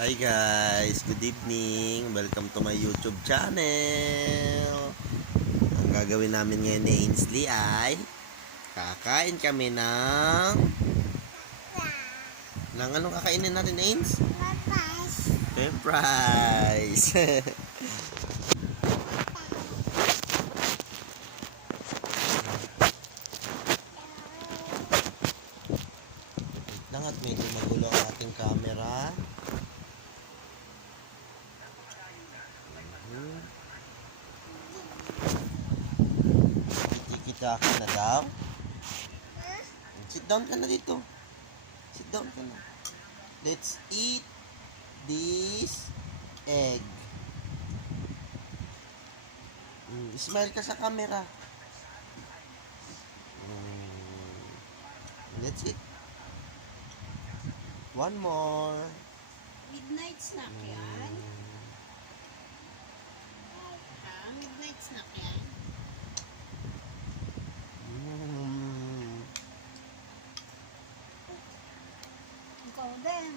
Hi guys, good evening. Welcome to my YouTube channel. Ang gagawin namin ngayon ni Ainsley ay kakain kami ng anong kakainin natin, Ains? French fries. Lang at medyo magulo ang ating camera. Kita na daw. Sit down ka na dito. Sit down ka na. Let's eat this egg. Smile ka sa camera. Let's eat. One more. Midnight snack yan. Midnight snack yan. Ikaw din.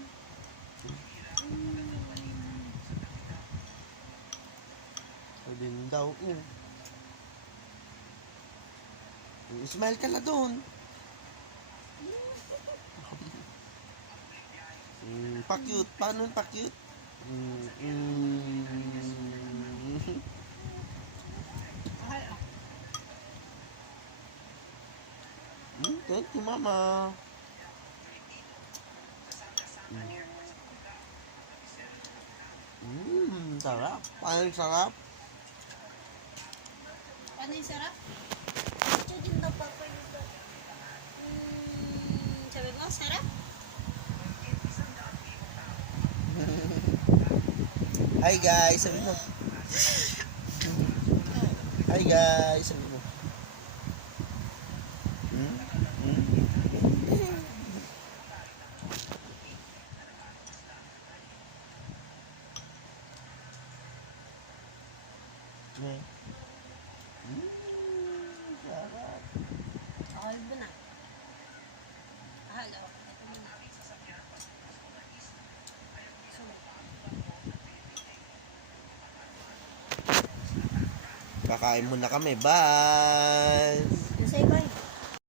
Din daw. Smile ka na doon. Pa-cute. Paano pa-cute? Thank you, Mama. Sarap. Paano sarap? Paano yung sarap? Ito din daw papaluto. Sabi mo, sarap? Hi guys, sabi mo. Hi guys, sabi mo. Sarap. All mo na. Ito muna. Kakain muna kami. Bye! Say bye.